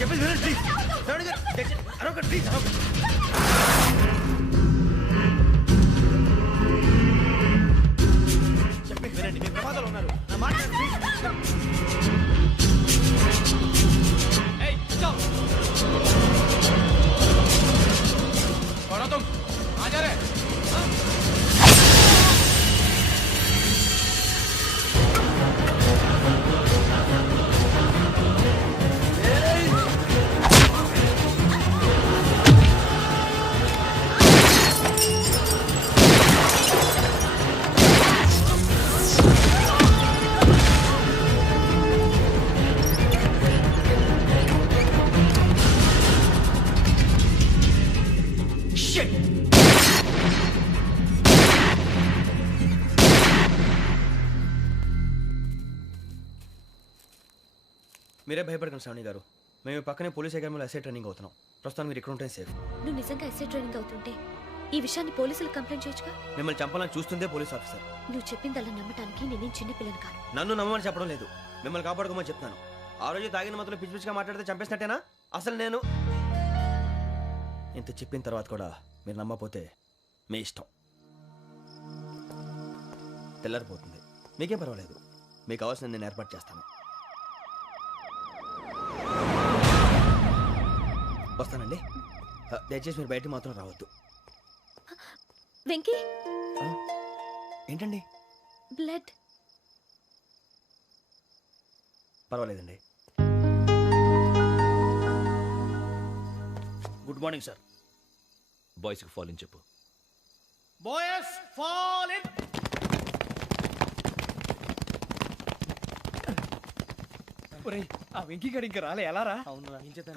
చెప్పేసి please. Please చెప్పేసి వినండి. మీ ప్రమాదాలు ఉన్నారు. నా మాట మీరే భయపడకండి శ్రావణి గారు. మేము పక్కనే పోలీస్ అకాడమీలో ఎస్ఐ ట్రైనింగ్ అవుతున్నాం. ప్రస్తుతం మీరు ఇక్కడ ఉంటే సేఫ్. నువ్వు నిజంగా ఎస్ఐ ట్రైనింగ్ అవుతుంటే ఈ విషయాన్ని పోలీసులకు కంప్లైంట్ చేయొచ్చుగా. మిమ్మల్ని చంపాలని చూస్తుందే పోలీస్ ఆఫీసర్. నువ్వు చెప్పిందల్లా నమ్మటానికి నేనేం చిన్న పిల్లని కాను. నన్ను నమ్మమని చెప్పడం లేదు, మిమ్మల్ని కాపాడుకోమని చెప్తాను. ఆ రోజు తాగిన మొదలు పిచ్చి పిచ్చిగా మాట్లాడితే చంపేసినట్టేనా? అసలు నేను ఇంత చెప్పిన తర్వాత కూడా మీరు నమ్మపోతే మీ ఇష్టం. తెల్లారిపోతుంది, మీకేం పర్వాలేదు. మీకు కావాల్సిన నేను ఏర్పాటు చేస్తాను. వస్తానండి. దయచేసి మీరు బయట మాత్రం రావద్దు. వెంకీ, ఏంటండి? బ్లడ్. పర్వాలేదండి. Good morning sir. బాయ్స్కి ఫాల్ ఇన్ చెప్పు. Boys fall in. ఒరేయ్, ఆ వెంకీ గడి ఇంకా రాలే. ఎలా రా?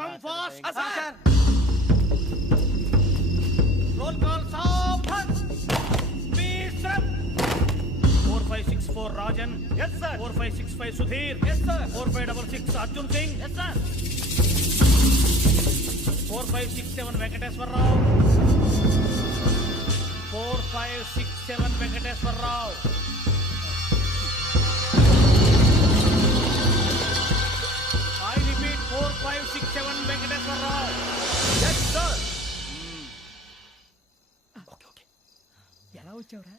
Come fast sir. Roll call సావధాన్. Please sir. 4564 Rajan. yes sir. 4565 Sudheer. yes sir. 4566 Arjun Singh. yes sir. 4567 Venkateswararao. 4567 Venkateswararao. I repeat 4567 Venkateswararao. yes sir. Okay. ఎలా వచ్చావురా?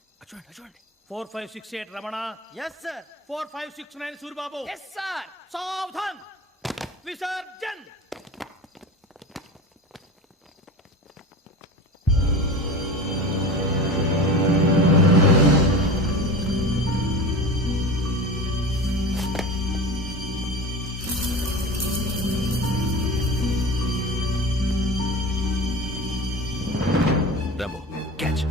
చూడండి. 4568 Ramana. yes sir. 4569 Suribabu. yes sir. సావధాన్. విసర్జన్. Rambo catch.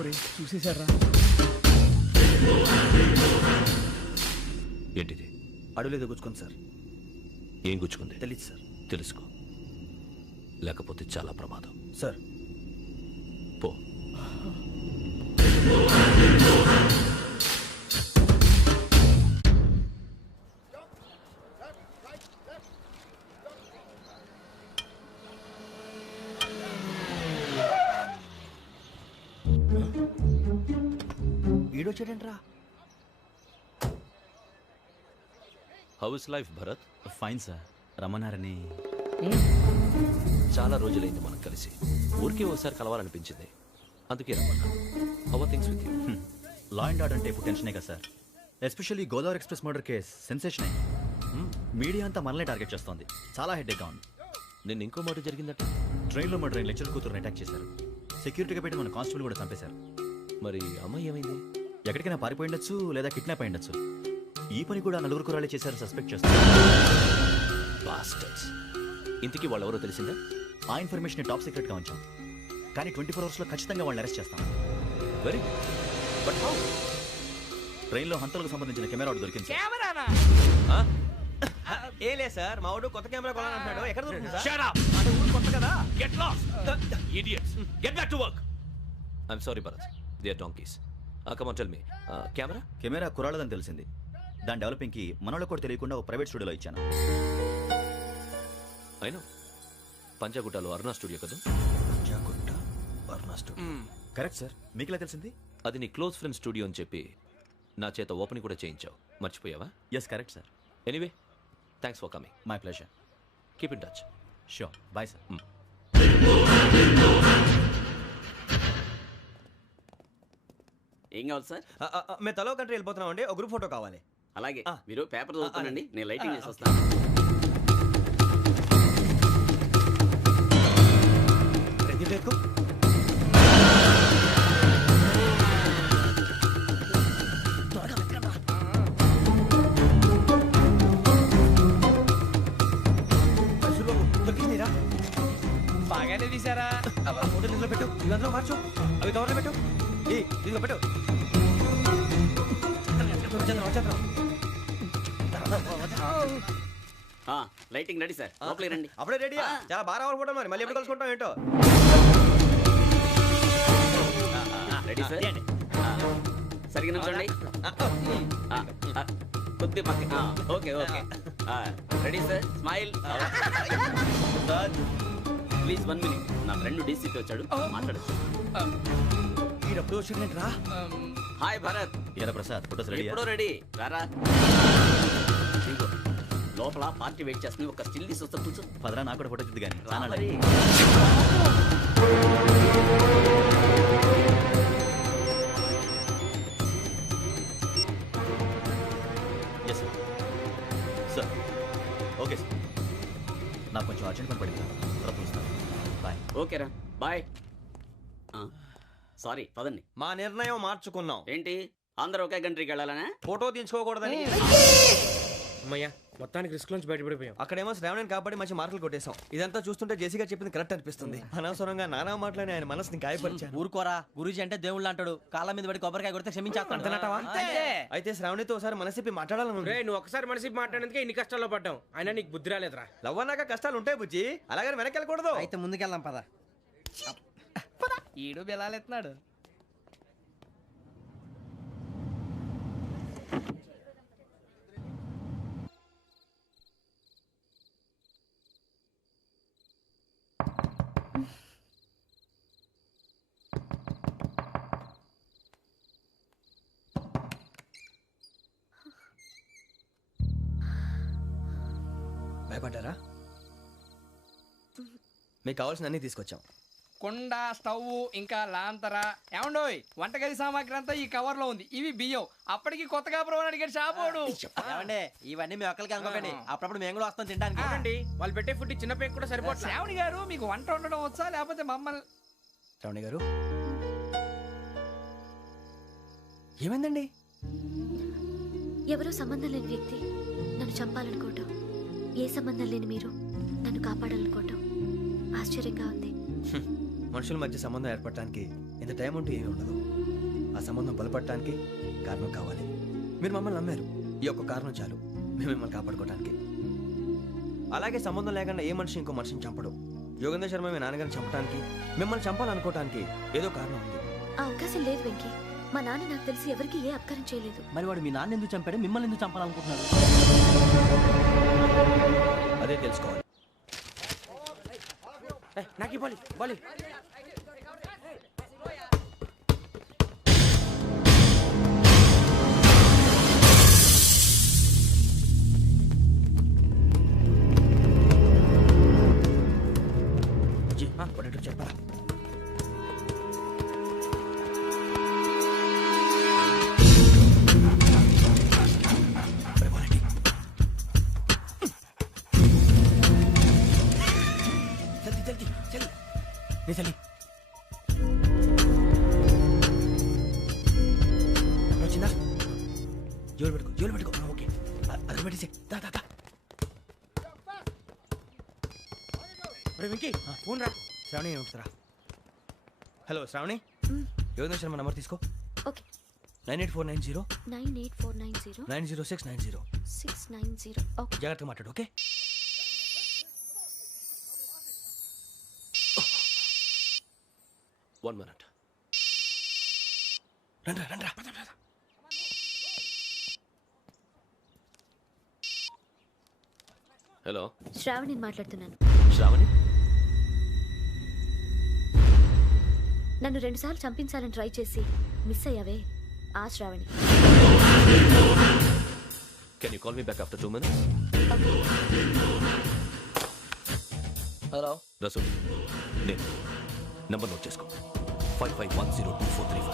ఒరేయ్, చూసేశారా? ఏంటిది? అడుగులేదు గుచ్చుకుంది సార్. ఏం గుచ్చుకుంది? తెలీదు సార్. తెలుసుకో, లేకపోతే చాలా ప్రమాదం. సార్ పో. ఈడొచ్చాడంట్రా. How is life Bharat? Fine sir. రమ్మన్నారని. చాలా రోజులైంది మనం కలిసి. ఊరికే ఒకసారి కలవాలనిపించింది, అందుకే రమ్మన్నా. How are things with you? Law and order అంటే ఇప్పుడు టెన్షనే కదా sir. Especially Godavari express murder case sensation. Media అంతా మనల్ని టార్గెట్ చేస్తోంది. చాలా హెడ్ఏక్గా ఉంది. నిన్న ఇంకో మాట జరిగిందట. ట్రైన్లో మా ట్రైన్ లెక్చర్ కూతురుని అటాక్ చేశారు. సెక్యూరిటీగా పెట్టి మన కానిస్టేబుల్ కూడా చంపేశారు. మరి అమ్మాయి ఏమైంది? ఎక్కడికైనా పారిపోయిండొచ్చు, లేదా కిడ్నాప్ అయ్యుండొచ్చు. ఈ పని కూడా నలుగురు కురాలే చేశారు సస్పెక్ట్ చేస్తారు. బాస్టర్స్. ఇంతకీ వాళ్ళు ఎవరో తెలిసిందా? ఆ ఇన్ఫర్మేషన్ టాప్ సీక్రెట్గా ఉంచాం, కానీ 24 అవర్స్లో ఖచ్చితంగా వాళ్ళని అరెస్ట్ చేస్తాం. Very good. But how? ట్రైన్లో హంతలకు సంబంధించిన కెమెరా ఒకటి దొరికింది. కెమెరానా? ఏ లే సార్, మా వాడు కొత్త కెమెరా కొనాలంటున్నాడు. ఎక్కడ దొరుకుతుంది సార్? Shut up. అంటే ఊరు కొత్త కదా. Get lost. Idiots. Get back to work. I'm sorry Bharat, they are donkeys. Come on tell me, camera? Camera కురాలదని తెలిసింది. దాని డెవలపింగ్కి మనోళ్ళకి కూడా తెలియకుండా ఒక ప్రైవేట్ స్టూడియోలో ఇచ్చాను. అయినా పంజాగుట్టలో అరుణా స్టూడియో కదా? జాగుట్ట వర్ణ స్టూడియో. కరెక్ట్ సార్, మీకు ఎలా తెలిసింది? అది నీ క్లోజ్ ఫ్రెండ్ స్టూడియో అని చెప్పి నా చేత ఓపెనింగ్ కూడా చేయించావు, మర్చిపోయావా? Yes correct sir. Anyway, thanks for coming. My pleasure. Keep in touch. Sure, bye sir. ఏం కావాలి సార్? మేము తలో కంట్రీ వెళ్ళిపోతున్నాం అండి, ఒక గ్రూప్ ఫోటో కావాలి. అలాగే ఆ. మీరు పేపర్ చదువుతానండి, నేను లైటింగ్ చేసి ఓకే. వస్తాను. రెడీ లేకు. బాగానే తీసారా? ఫోటో ఇందులో పెట్టు, ఇవి అందులో మార్చు, అవి కవర్లో పెట్టు, ఇదిగో పెట్టు. లైటింగ్ రెడీ సార్, లోపలికి రండి. అప్పుడే రెడీయా? చాలా బాగా రావాలి ఫోటో, మరి మళ్ళీ ఎప్పుడు కలుసుకుంటాం ఏంటో. Ready sir. సరిగ్గా నిల్చోండి. కొద్ది పక్క. Okay okay. Ready sir, smile. Please 1 minute. నా ఫ్రెండ్ డీసీపీ వచ్చాడు, మాట్లాడచ్చు. ఈడప్పుడు వచ్చిందంటే రా. హాయ్ భరత్. ఏరా ప్రసాద్, ఫోటోస్ రెడీ? ఎప్పుడో రెడీ, రారా. ఇదిగో, లోపల పార్టీ వెయిట్ చేస్తుంది, ఒక స్టిల్ తీసి వస్తా, కూర్చో. పదరా, నాకు కూడా ఫోటో చూద్దు కానీ. రా మరి. Yes sir. Sir okay sir, నాకు కొంచెం అర్జెంట్ పని పడింది, తర్వాత చూస్తాను. బాయ్. ఓకేరా, బాయ్. సారీ, పదండి. మా నిర్ణయం మార్చుకున్నాం. ఏంటి, అందరూ ఒకే కంట్రీకి వెళ్ళాలనే? ఫోటో తీసుకోకూడదని. అమ్మయ్యా, మొత్తానికి రిస్క్ నుంచి బయటపడిపోయాం. అక్కడేమో శ్రావణిని కాబట్టి మంచి మార్కులు కొట్టేశాం. ఇదంతా చూస్తుంటే జేసీగా చెప్పింది కరెక్ట్ అనిపిస్తుంది. అనవసరంగా నానా మాటలని ఆయన మనసుని గాయపరిచాను. ఊరుకోరా, గురూజీ అంటే దేవుళ్ళు అంటాడు. కాళ్ళ మీద పడి కొబ్బరికాయ కొడితే క్షమించేస్తాడు. అయితే శ్రావణితో ఒకసారి మనసిప్పి మాట్లాడాలను. నువ్వు ఒకసారి మనిషి మాట్లాడేందుకే ఇన్ని కష్టాల్లో పడ్డాం. అయినా నీకు బుద్ధి రాలేదురా. లవ్ అన్నాక కష్టాలు ఉంటాయి బుజ్జి, అలాగని వెనక్కి వెళ్ళకూడదు. అయితే ముందుకెళ్దాం పద. ఈడు బెలాలెత్తున్నాడు. భయపడ్డారా? మీకు కావాల్సిన అన్ని తీసుకొచ్చాం. కుండ, స్టవ్, ఇంకా లాంతర. ఏమండోయ్, వంటగది సామాగ్రి అంతా ఈ కవర్ లో ఉంది. ఇవి బియ్యం. అప్పటికి కొత్తగా బ్రో అడిగాడు షాపోడు. ఏమండి, ఇవన్నీ మీ ఒక్కరికి అనుకోకండి, అప్పుడప్పుడు మేము కూడా వస్తాం తినడానికి. చూడండి, వాళ్ళు పెట్టే ఫుడ్ చిన్న పేరు కూడా సరిపోతుంది. శ్రావణి గారు, మీకు వంట వండడం వచ్చా, లేకపోతే మమ్మల్ని? శ్రావణి గారు, ఏమైందండి? ఎవరో సంబంధం లేని వ్యక్తి నన్ను చంపాలనుకోవటం, ఏ సంబంధం లేని మీరు నన్ను కాపాడాలనుకోవటం ఆశ్చర్యంగా ఉంది. మనుషుల మధ్య సంబంధం ఏర్పడటానికి ఇంత టైం ఉంటూ ఏమీ ఉండదు. ఆ సంబంధం బలపడటానికి కారణం కావాలి. మీరు మమ్మల్ని నమ్మారు, ఈ ఒక్క కారణం చాలు మేము మిమ్మల్ని కాపాడుకోవడానికి. అలాగే సంబంధం లేకుండా ఏ మనిషి ఇంకో మనిషిని చంపడు. యోగేంద్ర శర్మ మీ నాన్నగారిని చంపడానికి, మిమ్మల్ని చంపాలనుకోవటానికి ఏదో కారణం ఉంది. ఆ అవకాశం లేదు వెంకీ. మా నాన్న నాకు తెలిసి ఎవరికి ఏ అపకారం చేయలేదు. మరి వాడు మీ నాన్న ఎందుకు చంపాడు, మిమ్మల్ని ఎందుకు చంపాలనుకుంటున్నాడు? అదే తెలుసుకోవాలి. నాకు ఇవ్వాలి, ఇవ్వాలి. చెప్పరా? చలి వచ్చిందా? జోలు పెట్టుకో. ఓకే, అది పెట్టేసి వెంకీ, ఫోన్ రా. శ్రావణి ఏమిటరా? హలో శ్రావణి, యోగేంద్ర శర్మ నంబర్ తీసుకో. ఓకే. 98490 98490 90690. 690. ఓకే. జాగ్రత్తగా మాట్లాడు. ఓకే. One minute. రండ్రా రండ్రా. హలో శ్రావణిని మాట్లాడుతున్నాను. శ్రావణి, నన్ను 2 సార్లు చంపించాలని ట్రై చేసి మిస్ అయ్యావే, ఆ Sravani. Can you call me back after 2 minutes? Hello Rasool, నేను నంబర్ నోట్ చేసుకో. 55102435.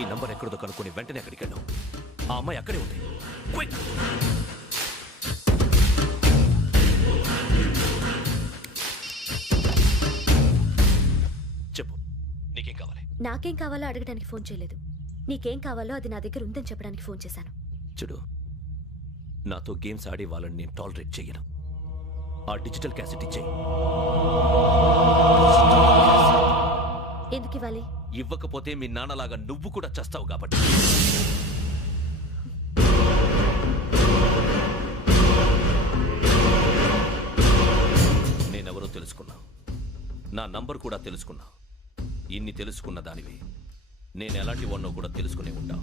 ఈ నంబర్ ఎక్కడదో కనుక్కొని వెంటనే అక్కడికి వెళ్ళాం. ఆ అమ్మాయి అక్కడే ఉంది. క్విక్! చెప్పు, నీకేం కావాలి? నాకేం కావాలో అడగడానికి ఫోన్ చేయలేదు. నీకేం కావాలో అది నా దగ్గర ఉందని చెప్పడానికి ఫోన్ చేశాను. చూడు, నాతో గేమ్స్ ఆడే వాళ్ళని నేను టాలరేట్ చెయ్యను. ఆ డిజిటల్ క్యాసెట్ ఇచ్చేయి. ఎందుకు ఇవ్వాలి? ఇవ్వకపోతే మీ నాన్నలాగా నువ్వు కూడా చస్తావు కాబట్టి. నేనెవరో తెలుసుకున్నా, నా నంబర్ కూడా తెలుసుకున్నా. ఇన్ని తెలుసుకున్న దానివి నేను ఎలాంటి వాడినో కూడా తెలుసుకునే ఉంటా.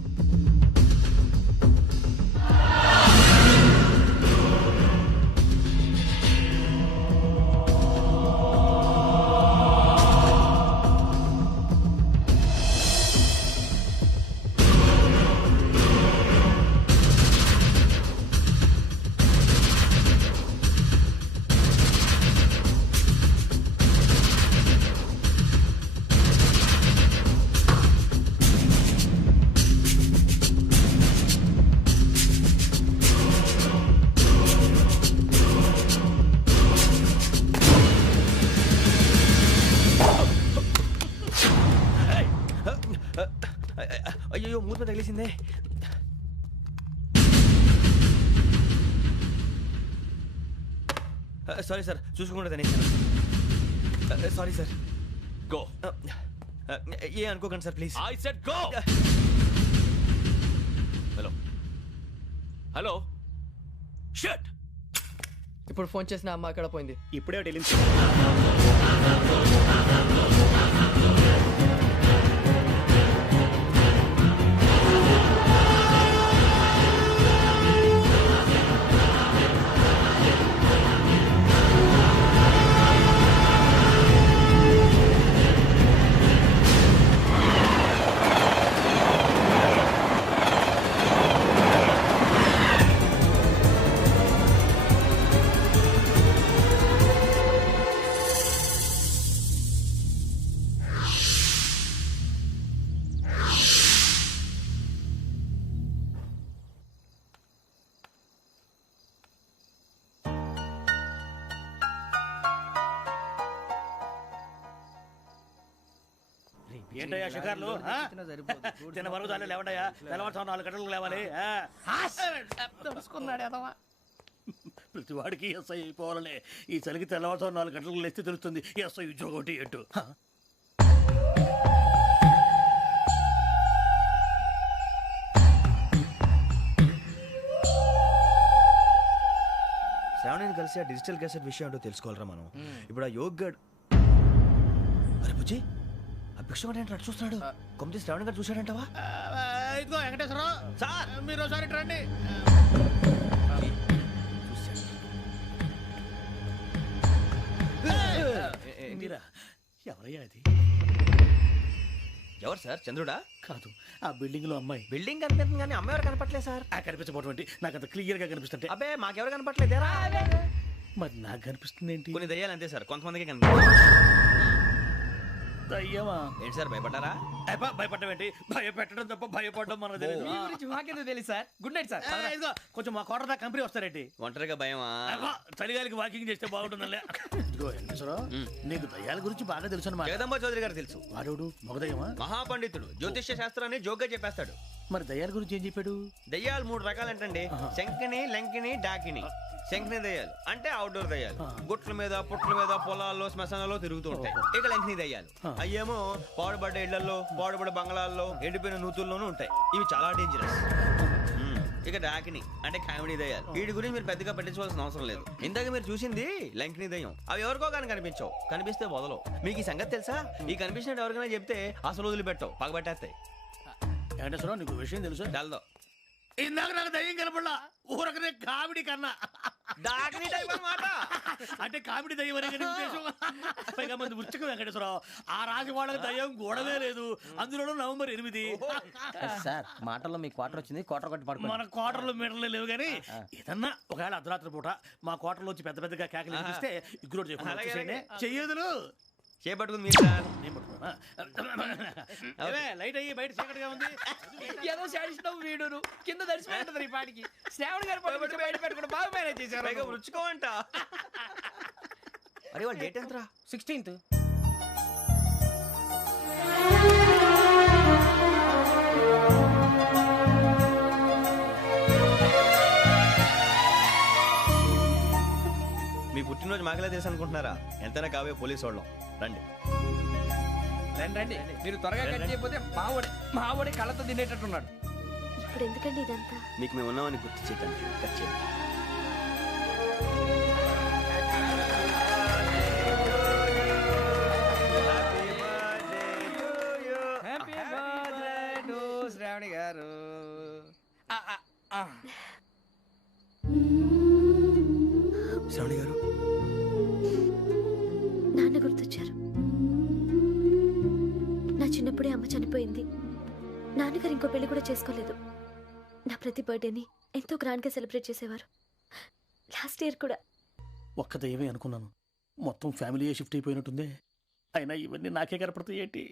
అయ్యో, మూత తగిలేసిందే. సారీ సార్, చూసుకోకుండా తినేసాను. Sorry sir. గో. ఏ అనుకోకండి sir, please. I said go. Hello hello, shut. ఇప్పుడు ఫోన్ చేసిన అమ్మ అక్కడ పోయింది. ఇప్పుడే వెళ్ళింది. ఏంటయ్యా షికార్లు? తిన్న వరకు దాన్ని లేవండయ్యా. తెల్లవారుతో 4 గంటలకు లేవాలి. తెలుసుకున్నాడు ఎదవా. ప్రతి వాడికి ఎస్ఐ అయిపోవాలనే ఈ చలికి తెల్లవారుతో 4 గంటలకు లేస్తే తెలుస్తుంది ఎస్ఐ ఉద్యోగం ఒకటి ఎటు. శ్రావణిని కలిసి ఆ డిజిటల్ క్యాసెట్ విషయం ఏంటో తెలుసుకోవాలరా మనం. ఇప్పుడు ఆ యోగ్ గడ్, అరే బుజ్జి, ఆ భిక్షం అంటే అటు చూస్తున్నాడు. కొమ్మతి శ్రావణి గారు చూశాడంటావా? ఇదిగో వెంకటేశ్వరరావు సార్, మీరు ఒకసారి రండి. ఎవరయ్యా అది? ఎవరు సార్? చంద్రుడా? కాదు, ఆ బిల్డింగ్ లో అమ్మాయి. బిల్డింగ్ కనిపిస్తుంది కానీ అమ్మాయి ఎవరు కనపట్లేదు సార్. కనిపించబోటువంటి నాకు అంత క్లియర్ గా కనిపిస్తుంటే. అబ్బే, మాకెవరు కనపట్లేదేరా? మరి నాకు కనిపిస్తుంది ఏంటి? కొన్ని దయ్యాలు అంతే సార్, కొంతమందికి కనిపిస్తుంది. దయ్యమా? ఏంటి సార్, భయపడ్డారా? భయపడడం ఏంటి? భయపెట్టడం తప్ప భయపడడం మనకు తెలియదు. మీ గురించి మాకేదో తెలుసు సార్. Good night sir. ఇదిగో కొంచెం మా కోట దాకా కంపెనీ వస్తారేంటి? ఒంటరిగా భయమా? చలిగాలికి వాకింగ్ చేస్తే బాగుంటుందిలే. ఇదిగో వెంకటేశ్వరరావు, నీకు దయ్యాల గురించి బాగా తెలుసు అన్నమాట. జగదంబ చౌదరి గారు తెలుసు. వాడు మగదయ్యమా? మహాపండితుడు, జ్యోతిష్య శాస్త్రాన్ని జోగ్గా చెప్పేస్తాడు. మరి దయ్యాల గురించి ఏం చెప్పాడు? దయ్యాలు 3 రకాలంటండి. శంకిని, లంకిని, డాకిని. శంకిని దయ్యాలు అంటే అవుట్డోర్ దయ్యాలు, గుట్ల మీద పుట్ల మీద పొలాల్లో శ్మశానాల్లో తిరుగుతూ ఉంటాయి. ఇక లంకిని దయ్యాలు అయ్యేమో పాడుబడ్డ ఇళ్లలో, పాడుబడ్డ బంగ్లాల్లో, ఎండిపోయిన నూతుల్లోనూ ఉంటాయి. ఇవి చాలా డేంజరస్. ఇక డాకిని అంటే కామెడీ దయ్యాలు. వీటి గురించి మీరు పెద్దగా పట్టించుకోవాల్సిన అవసరం లేదు. ఇందాక మీరు చూసింది లంకిని దయ్యం. అవి ఎవరికో కానీ కనిపించవు, కనిపిస్తే వదలవు. మీకు ఈ సంగతి తెలుసా? ఈ కనిపించినట్టు ఎవరికైనా చెప్తే అసలు వదిలిపెట్టవు, పగబట్టేస్తాయి. వెంకటేశ్వరరావు నీకు విషయం తెలుసు డల్దో ఇందాక నాకు దయ్యం కనపడలా ఊరకనే కామెడీ కన్నా డాకినీ టైప్ అన్నమాట. అంటే కామెడీ దయ్యం అనే కదా ఉద్దేశం. పైగా మంది ఉచ్చక వెంకటేశ్వరరావు ఆ రాజు వాళ్ళకి దయ్యం గోడలే లేదు, అందులోనూ నవంబర్ 8. సార్ మాటల్లో మీ క్వార్టర్ వచ్చింది, క్వార్టర్ కొట్టి పడుకో. మన క్వార్టర్లు మీటర్లు లేవు కానీ ఏదన్నా ఒకవేళ అర్ధరాత్రి పూట మా క్వార్టర్లో వచ్చి పెద్ద పెద్దగా కేకలు వినిపిస్తే ఇగ్గురు చెప్పండి చెయ్యదులు చేపట్టుకుంది మీరు సార్. నేను పట్టుకున్నా లైట్ అయ్యి బయట చీకటిగా ఉంది. ఏదో శాడిస్తావు వీడును కింద దర్శనం ఈ పాటికి శ్రావణ్ గారు పట్టుబట్టి బయట పెట్టుకుంటే బాగా మేనేజ్ చేశారు. పైగా రుచుకోమంట. అరే వాళ్ళ డేట్ ఎంతరా? 16th. మీ పుట్టినరోజు మాకలే తెలుసు అనుకుంటున్నారా? ఎంతైనా కావే పోలీసు వాళ్ళం. రండి రండి మీరు త్వరగా కట్ చేయకపోతే మావడి కళ్ళతో తినేటట్టున్నాడు. ఇప్పుడు ఎందుకండి ఇదంతా? మీకు మేము ఉన్నామని గుర్తు చేయడానికి కట్ చేయండి. హ్యాపీ బర్త్డే టు శ్రావణి గారు. శ్రావణి గారు నాన్న గుర్తొచ్చారు. నా చిన్నప్పుడే అమ్మ చనిపోయింది. నాన్నగారు ఇంకో పెళ్లి కూడా చేసుకోలేదు. నా ప్రతి బర్త్డేని ఎంతో గ్రాండ్గా సెలబ్రేట్ చేసేవారు. లాస్ట్ ఇయర్ కూడా. ఒక్క దయ్యమే అనుకున్నాను, మొత్తం ఫ్యామిలీయే షిఫ్ట్ అయిపోయినట్టుందే. అయినా ఇవన్నీ నాకే కనపడతాయి ఏంటి?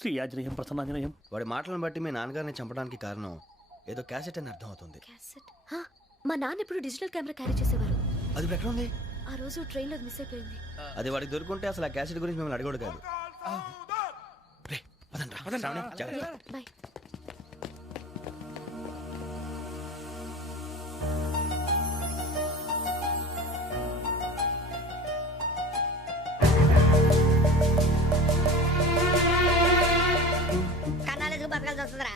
శ్రీ ఆంజనేయం ప్రసన్నాంజనేయం. వాడి మాటలను బట్టి మీ నాన్నగారిని చంపడానికి కారణం ఏదో క్యాసెట్ అని అర్థం అవుతుంది. క్యాసెట్? మా నాన్న ఇప్పుడు డిజిటల్ కెమెరా క్యారీ చేసేవారు. అది ఇప్పుడు ఎక్కడ ఉంది? ఆ రోజు ట్రైన్లో మిస్ అయిపోయింది. అది వాడికి దొరుకుంటే అసలు ఆ క్యాసెట్ గురించి మిమ్మల్ని అడగడు కాదు. రే, పదండ్రా. శ్రావణి, జాగ్రత్త. బాయ్. కన్నాలకు బతకాల్సి వస్తుందిరా.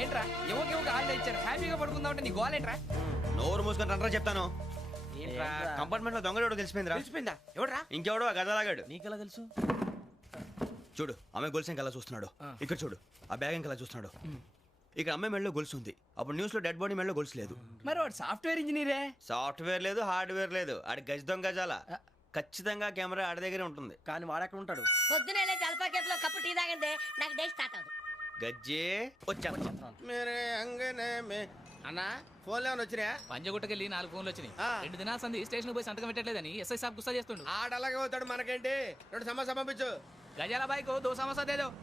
ఏంట్రా ఎవరికి హాలిడే ఇచ్చారు, హ్యాపీగా పడుకుందాం అంటే నీ గోలేంట్రా? నోరు మూసుకొని రండ్రా చెప్తాను. ఏంట్రా కంపార్ట్మెంట్ లో దొంగడు తెలిసిపోయిందిరా. తెలిసిపోయిందా? ఎవడ్రా? ఇంకెవడో ఆ గదలాగాడు. నీకెలా తెలుసు? చూడు అమ్మాయి గొలుసు ఇంకలా చూస్తున్నాడు. ఇక్కడ చూడు ఆ బ్యాగ్ ఇంకలా చూస్తున్నాడు. ఇక్కడ అమ్మాయి మెడలో గొలుసు ఉంది. అప్పుడు న్యూస్ లో డెడ్ బాడీ మెడలో గొలుసు లేదు. మరి వాడు సాఫ్ట్వేర్ ఇంజనీరే. సాఫ్ట్వేర్ లేదు, హార్డ్వేర్ లేదు. ఆడి గజ దొంగ గజాల. ఖచ్చితంగా కెమెరా ఆడి దగ్గరే ఉంటుంది. కానీ వాడెక్కడ ఉంటాడు? పొద్దునే లేచి అల్పా కేఫ్ లో కప్పు టీ తాగిందే నాకు డే స్టార్ట్ అవుతుంది. గజ్జే వచ్చా. అన్నా ఫోన్లో ఏమైనా వచ్చినాయా? పంజగుట్టకెళ్ళి 4 ఫోన్లు వచ్చినాయి. 2 దినాల సంది స్టేషన్ పోయి సంతకం పెట్టలేదని ఎస్ఐ సాబ్ గుస్తా చేస్తుండు. ఆడలాగే పోతాడు, మనకేంటి? 2 సమస్య పంపించు. గజాల బైక్ 2 సమస్య దేదో.